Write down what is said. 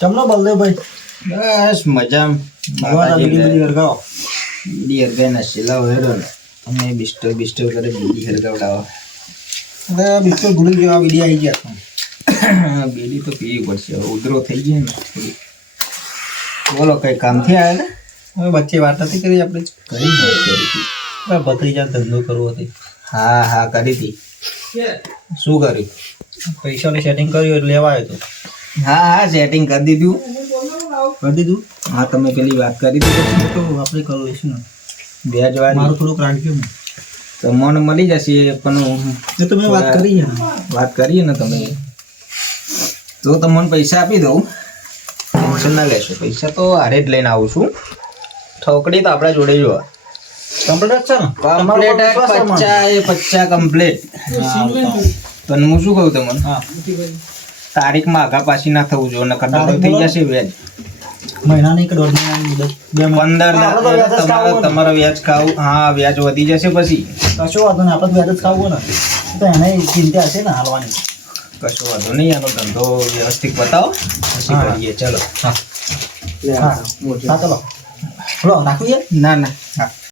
ચમનો બલદેવભાઈ બસ મજામાં. બીડી હરગાવો. ના શીલાવ હેડો ને. તમે બિસ્ટર બિસ્ટર કરે બીડી હરગાવડાવો. અરે બિલકુલ ભૂલી ગયો આ બીડી આવી ગયા. બીડી તો પીવી પડશે. હવે ઉધરો થઈ જાય ને. બોલો કઈ કામથી આવ્યા ને? હવે વચ્ચે વાત નથી કરી આપણે. કરી વાત કરી હતી. ભત્રીજા ધંધો કરવો હતી. હા હા કરી હતી. શું કર્યું? પૈસાની સેટિંગ કર્યું એટલે લેવા આવ્યો તો. હા હા સેટિંગ કરી દીધું. કરી દીધું? હા તમે પેલી વાત કરી દીધી. તો આપણે કરવું છે ને. વ્યાજ મારું વાળી થોડુંક રાખજો તો મને મળી જશે પણ તમે તો વાત કરી વાત કરીએ ને તમે. તો તમને પૈસા આપી દઉં. ટેન્શન ના લેશો. પૈસા તો હારે જ લઈને આવું છું. ઠોકડી તો આપણા જોડે જોવા કમ્પ્લીટ છે ને? કમ્પ્લેટ પચ્ચા એ પચ્ચા કમ્પ્લેટ પણ હું શું કહું તમને? હા તારીખમાં આગા પાછી ના થવું જોઈએ નકર ડબલ થઈ જશે વ્યાજ. મહિનાની કે દોઢ મહિનાની મુદત? બે પંદર તમારો તમારો વ્યાજ ખાવું હા વ્યાજ વધી જશે પછી. કશો વાંધો નહીં આપણે વ્યાજ જ ખાવું ને. તો એને ચિંતા હશે ને હાલવાની. કશો વાંધો નહીં આનો ધંધો વ્યવસ્થિત બતાવો. પછી હા. કરીએ ચલો. હા. હા હા ચલો. લો નાખું ના ના હા.